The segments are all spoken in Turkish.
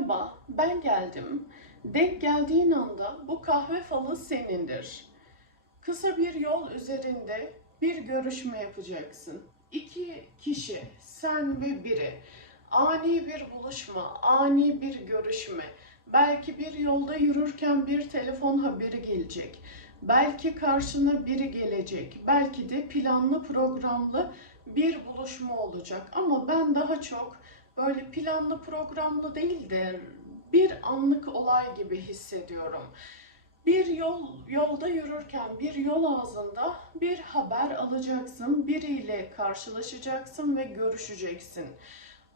Merhaba, ben geldim. Denk geldiğin anda bu kahve falı senindir. Kısa bir yol üzerinde bir görüşme yapacaksın. İki kişi, sen ve biri. Ani bir buluşma, ani bir görüşme. Belki bir yolda yürürken bir telefon haberi gelecek. Belki karşına biri gelecek. Belki de planlı programlı bir buluşma olacak. Ama ben daha çok böyle planlı programlı değil de bir anlık olay gibi hissediyorum. Bir yol yolda yürürken bir yol ağzında bir haber alacaksın, biriyle karşılaşacaksın ve görüşeceksin.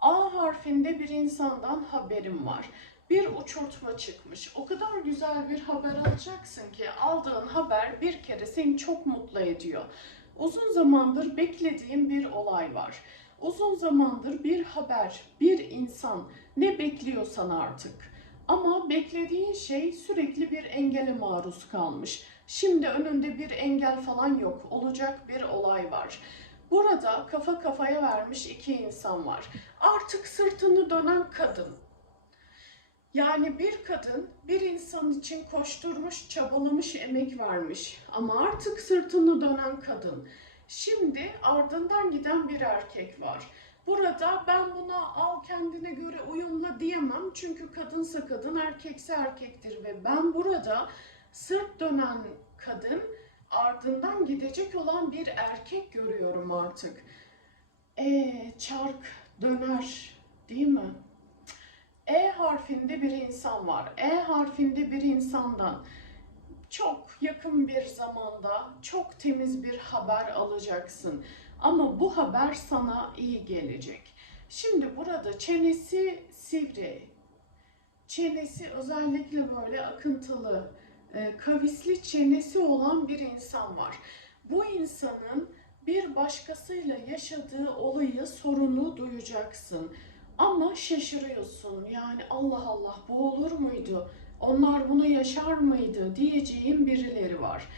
A harfinde bir insandan haberim var. Bir uçurtma çıkmış. O kadar güzel bir haber alacaksın ki aldığın haber bir kere seni çok mutlu ediyor. Uzun zamandır beklediğim bir olay var. Uzun zamandır bir haber, bir insan ne bekliyorsan artık. Ama beklediğin şey sürekli bir engele maruz kalmış. Şimdi önünde bir engel falan yok. Olacak bir olay var. Burada kafa kafaya vermiş iki insan var. Artık sırtını dönen kadın. Yani bir kadın bir insan için koşturmuş, çabalamış, emek vermiş. Ama artık sırtını dönen kadın. Şimdi ardından giden bir erkek var. Burada ben buna al kendine göre uyumla diyemem. Çünkü kadınsa kadın, erkekse erkektir ve ben burada sırt dönen kadın ardından gidecek olan bir erkek görüyorum artık. E çark döner değil mi? E harfinde bir insan var. E harfinde bir insandan çok yakın bir zamanda çok temiz bir haber alacaksın. Ama bu haber sana iyi gelecek. Şimdi burada çenesi sivri, çenesi özellikle böyle akıntılı, e, kavisli çenesi olan bir insan var. Bu insanın bir başkasıyla yaşadığı olayı, sorunu duyacaksın. Ama şaşırıyorsun. Yani Allah Allah bu olur muydu? Onlar bunu yaşar mıydı diyeceğin birileri var.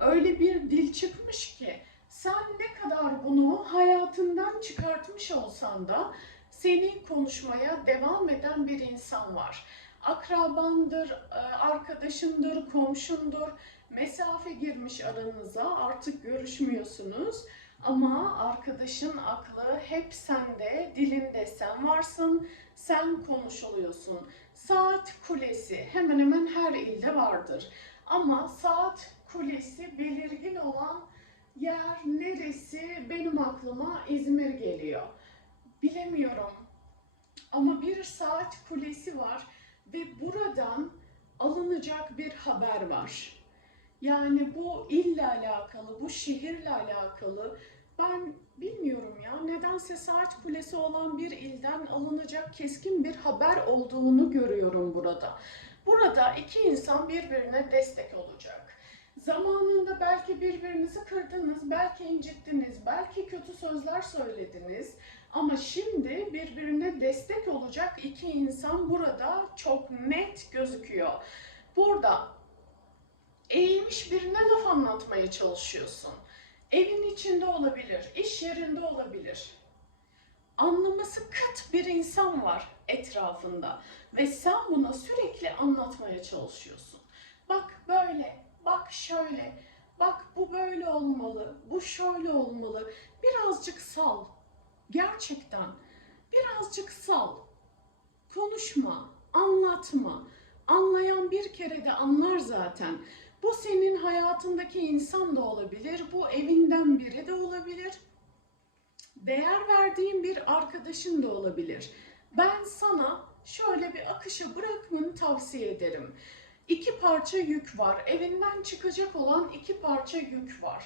Öyle bir dil çıkmış ki sen ne kadar bunu hayatından çıkartmış olsan da seni konuşmaya devam eden bir insan var. Akrabandır, e, arkadaşındır, komşundur. Mesafe girmiş aranıza, artık görüşmüyorsunuz. Ama arkadaşın aklı hep sende, dilinde sen varsın, sen konuşuluyorsun. Saat kulesi hemen hemen her ilde vardır. Ama saat kulesi belirgin olan yer neresi benim aklıma İzmir geliyor. Bilemiyorum. Ama bir saat kulesi var ve buradan alınacak bir haber var. Yani bu ille alakalı, bu şehirle alakalı ben bilmiyorum ya nedense saat kulesi olan bir ilden alınacak keskin bir haber olduğunu görüyorum burada. Burada iki insan birbirine destek olacak. Zamanında belki birbirinizi kırdınız, belki incittiniz, belki kötü sözler söylediniz. Ama şimdi birbirine destek olacak iki insan burada çok net gözüküyor. Burada eğilmiş birine laf anlatmaya çalışıyorsun. Evin içinde olabilir, iş yerinde olabilir. Anlaması kıt bir insan var etrafında ve sen buna sürekli anlatmaya çalışıyorsun. Bak böyle, bak şöyle, bak bu böyle olmalı, bu şöyle olmalı. Birazcık sal. Gerçekten birazcık sal. Konuşma, anlatma. Anlayan bir kere de anlar zaten. Bu senin hayatındaki insan da olabilir, bu evinden biri de olabilir. Değer verdiğin bir arkadaşın da olabilir. Ben sana şöyle bir akışa bırakmanı tavsiye ederim. İki parça yük var. Evinden çıkacak olan iki parça yük var.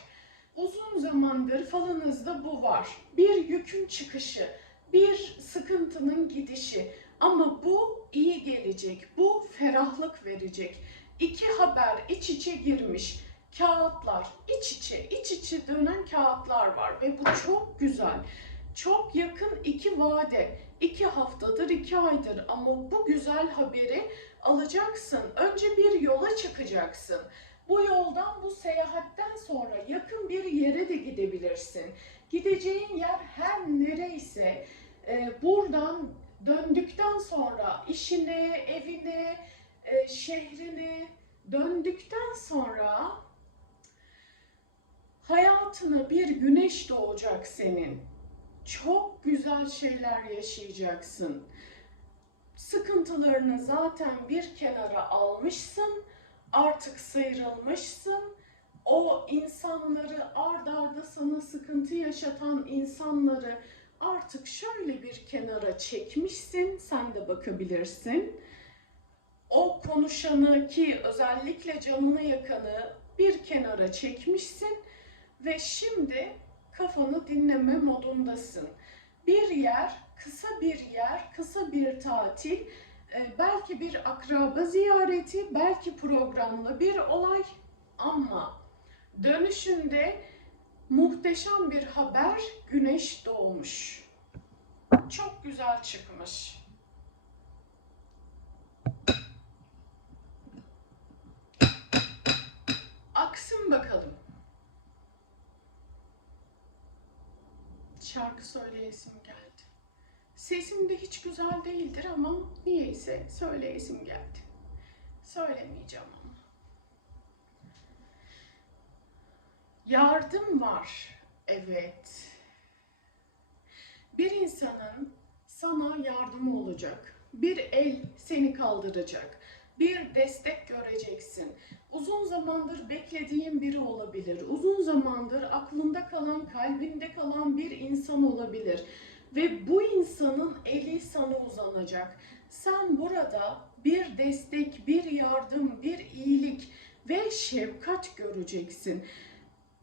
Uzun zamandır falınızda bu var. Bir yükün çıkışı, bir sıkıntının gidişi. Ama bu iyi gelecek, bu ferahlık verecek iki haber iç içe girmiş. Kağıtlar iç içe, iç içe dönen kağıtlar var ve bu çok güzel. Çok yakın iki vade, iki haftadır, iki aydır ama bu güzel haberi alacaksın. Önce bir yola çıkacaksın. Bu yoldan, bu seyahatten sonra yakın bir yere de gidebilirsin. Gideceğin yer her nereyse e, buradan Döndükten sonra işine, evine, e, şehrine döndükten sonra hayatına bir güneş doğacak senin. Çok güzel şeyler yaşayacaksın. Sıkıntılarını zaten bir kenara almışsın. Artık sıyrılmışsın. O insanları ard arda sana sıkıntı yaşatan insanları artık şöyle bir kenara çekmişsin. Sen de bakabilirsin. O konuşanı ki özellikle canını yakanı bir kenara çekmişsin ve şimdi kafanı dinleme modundasın. Bir yer, kısa bir yer, kısa bir tatil, e, belki bir akraba ziyareti, belki programlı bir olay ama dönüşünde muhteşem bir haber, güneş doğmuş. Çok güzel çıkmış. Aksın bakalım. Şarkı söyleyesim geldi. Sesim de hiç güzel değildir ama niyeyse söyleyesim geldi. Söylemeyeceğim ama. Yardım var. Evet. Bir insanın sana yardımı olacak. Bir el seni kaldıracak. Bir destek göreceksin. Uzun zamandır beklediğin biri olabilir. Uzun zamandır aklında kalan, kalbinde kalan bir insan olabilir. Ve bu insanın eli sana uzanacak. Sen burada bir destek, bir yardım, bir iyilik ve şefkat göreceksin.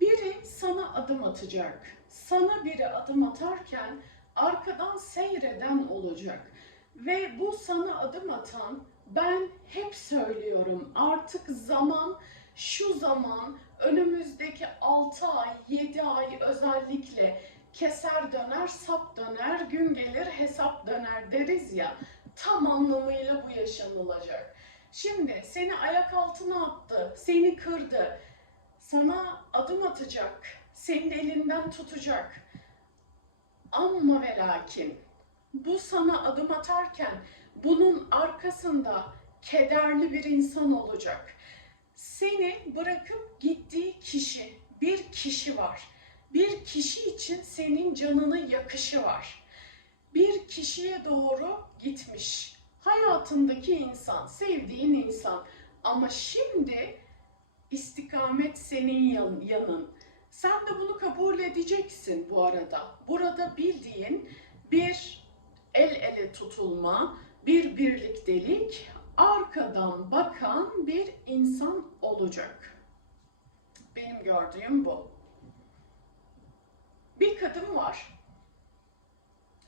Biri sana adım atacak. Sana biri adım atarken arkadan seyreden olacak. Ve bu sana adım atan ben hep söylüyorum artık zaman şu zaman önümüzdeki 6 ay 7 ay özellikle keser döner sap döner gün gelir hesap döner deriz ya tam anlamıyla bu yaşanılacak. Şimdi seni ayak altına attı, seni kırdı, sana adım atacak, senin elinden tutacak. Ama ve lakin bu sana adım atarken bunun arkasında kederli bir insan olacak. Seni bırakıp gittiği kişi, bir kişi var. Bir kişi için senin canını yakışı var. Bir kişiye doğru gitmiş. Hayatındaki insan, sevdiğin insan. Ama şimdi istikamet senin yan, yanın. Sen de bunu kabul edeceksin bu arada. Burada bildiğin bir el ele tutulma, bir birliktelik, arkadan bakan bir insan olacak. Benim gördüğüm bu. Bir kadın var.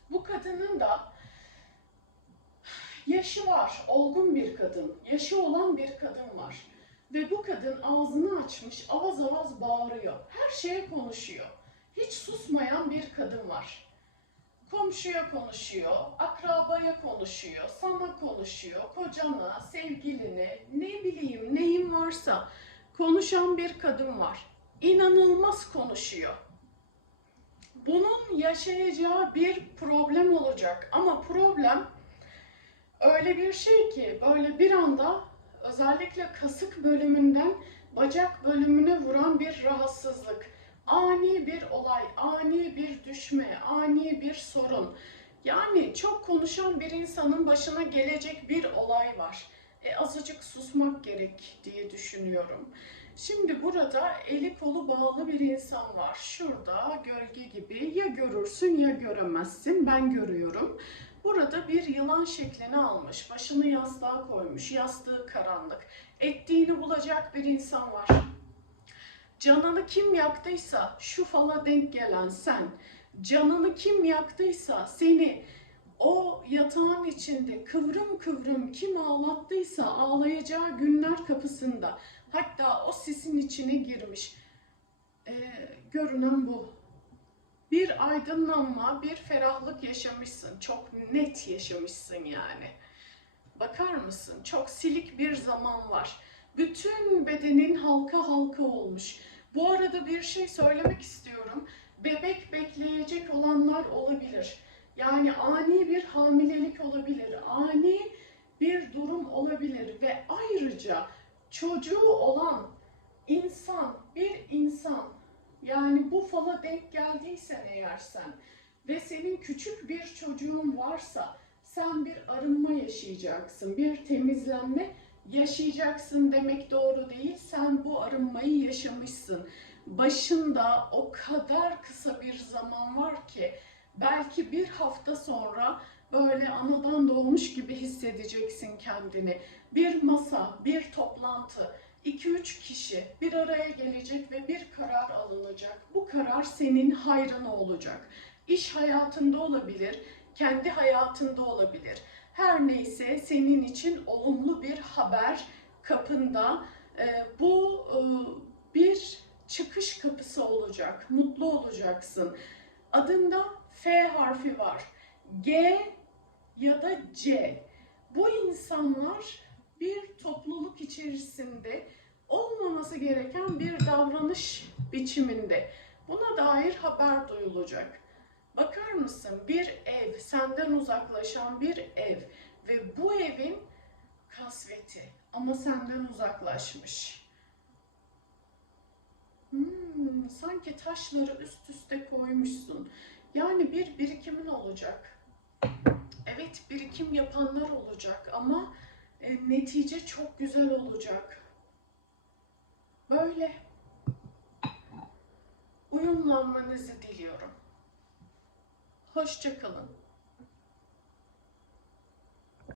Bu kadının da yaşı var, olgun bir kadın, yaşı olan bir kadın var. Ve bu kadın ağzını açmış, avaz avaz bağırıyor. Her şeye konuşuyor. Hiç susmayan bir kadın var. Komşuya konuşuyor, akrabaya konuşuyor, sana konuşuyor, kocana, sevgiline, ne bileyim neyin varsa konuşan bir kadın var. İnanılmaz konuşuyor. Bunun yaşayacağı bir problem olacak ama problem öyle bir şey ki böyle bir anda özellikle kasık bölümünden bacak bölümüne vuran bir rahatsızlık ani bir olay, ani bir düşme, ani bir sorun. Yani çok konuşan bir insanın başına gelecek bir olay var. E, azıcık susmak gerek diye düşünüyorum. Şimdi burada eli kolu bağlı bir insan var. Şurada gölge gibi ya görürsün ya göremezsin. Ben görüyorum. Burada bir yılan şeklini almış. Başını yastığa koymuş. Yastığı karanlık. Ettiğini bulacak bir insan var. Canını kim yaktıysa şu fala denk gelen sen. Canını kim yaktıysa seni o yatağın içinde kıvrım kıvrım kim ağlattıysa ağlayacağı günler kapısında. Hatta o sisin içine girmiş. Ee, görünen bu. Bir aydınlanma, bir ferahlık yaşamışsın. Çok net yaşamışsın yani. Bakar mısın? Çok silik bir zaman var bütün bedenin halka halka olmuş. Bu arada bir şey söylemek istiyorum. Bebek bekleyecek olanlar olabilir. Yani ani bir hamilelik olabilir, ani bir durum olabilir ve ayrıca çocuğu olan insan, bir insan yani bu fala denk geldiysen eğer sen ve senin küçük bir çocuğun varsa sen bir arınma yaşayacaksın, bir temizlenme yaşayacaksın demek doğru değil. Sen bu arınmayı yaşamışsın. Başında o kadar kısa bir zaman var ki belki bir hafta sonra böyle anadan doğmuş gibi hissedeceksin kendini. Bir masa, bir toplantı, 2-3 kişi bir araya gelecek ve bir karar alınacak. Bu karar senin hayrına olacak. İş hayatında olabilir, kendi hayatında olabilir. Her neyse senin için olumlu bir haber kapında. Ee, bu e, bir çıkış kapısı olacak. Mutlu olacaksın. Adında F harfi var. G ya da C. Bu insanlar bir topluluk içerisinde olmaması gereken bir davranış biçiminde. Buna dair haber duyulacak. Bakar mısın? Bir ev, senden uzaklaşan bir ev ve bu evin kasveti ama senden uzaklaşmış. Hmm, sanki taşları üst üste koymuşsun. Yani bir birikimin olacak. Evet, birikim yapanlar olacak ama e, netice çok güzel olacak. Böyle uyumlanmanızı diliyorum. Hoşça kalın.